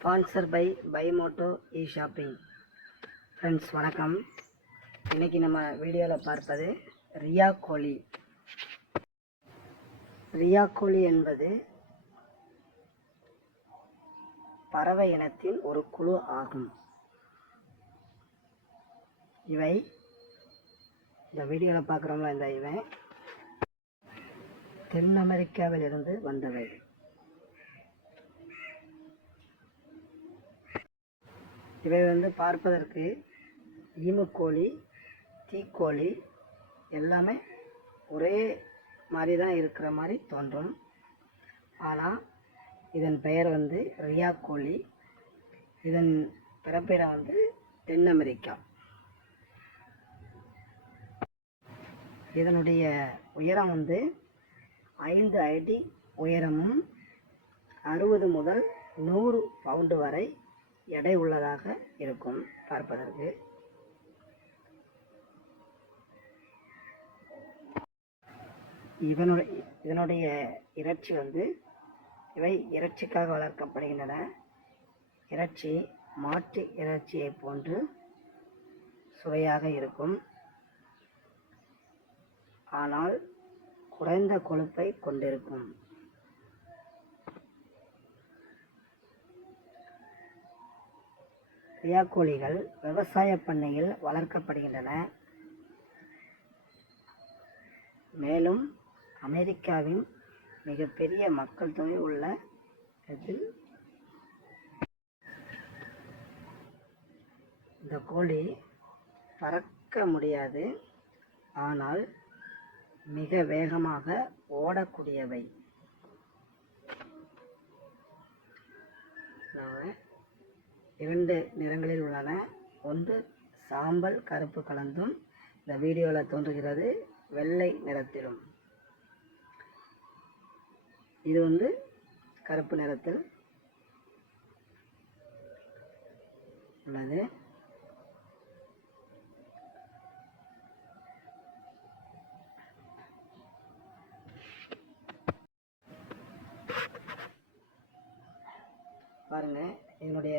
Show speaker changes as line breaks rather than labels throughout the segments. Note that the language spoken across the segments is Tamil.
Sponsor by by Moto E shopping friends வணக்கம். இன்னைக்கு நம்ம வீடியோவில் பார்ப்பது ரியா கோலி. ரியா கோலி என்பது பறவை இனத்தின் ஒரு குழு ஆகும். இவை இந்த வீடியோவில் பார்க்குறோம்ல இந்த இவன் தென் அமெரிக்காவிலிருந்து வந்தவை. இவை வந்து பார்ப்பதற்கு ஈமுக்கோழி தீக்கோழி எல்லாமே ஒரே மாதிரி தான் இருக்கிற மாதிரி தோன்றும். ஆனால் இதன் பெயர் வந்து ரியா கோழி. இதன் பிறப்பிடம் வந்து தென் அமெரிக்கா இதனுடைய உயரம் வந்து ஐந்து அடி உயரமும் அறுபது முதல் நூறு பவுண்டு வரை எடை உள்ளதாக இருக்கும் பார்ப்பதற்கு. இவனுடைய இதனுடைய இறைச்சி வந்து இவை இறைச்சிக்காக வளர்க்கப்படுகின்றன. இறைச்சி மாட்டு இறைச்சியை போன்று சுவையாக இருக்கும். ஆனால் குறைந்த கொழுப்பை கொண்டிருக்கும். ரியாக்கோழிகள் விவசாய பண்ணையில் வளர்க்கப்படுகின்றன. மேலும் அமெரிக்காவின் மிகப்பெரிய மக்கள் தொகை உள்ள இதில் இந்த கோழி பறக்க முடியாது. ஆனால் மிக வேகமாக ஓடக்கூடியவை. நான் இரண்டு நிறங்களில் உள்ளன. ஒன்று சாம்பல் கருப்பு கலந்தும் இந்த வீடியோவில் தோன்றுகிறது வெள்ளை நிறத்திலும். இது வந்து கருப்பு நிறத்தில் உள்ளது. பாருங்க என்னுடைய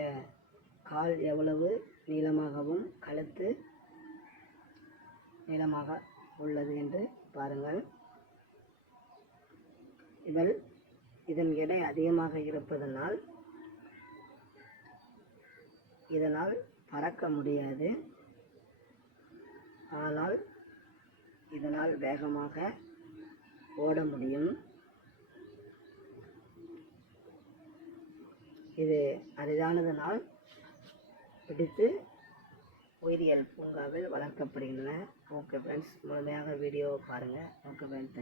கால் எவ்வளவு நீளமாகவும் கழுத்து நீளமாக உள்ளது என்று பாருங்கள். இவள் இதன் எடை அதிகமாக இருப்பதனால் இதனால் பறக்க முடியாது. ஆனால் இதனால் வேகமாக ஓட முடியும். இது அரிதானதனால் பிடித்து உயிரியல் பூங்காவில் வளர்க்கப்படுகின்றன. ஓகே ஃப்ரெண்ட்ஸ் முழுமையாக வீடியோவை பாருங்கள் ஓகே ஃப்ரெண்ட்ஸ்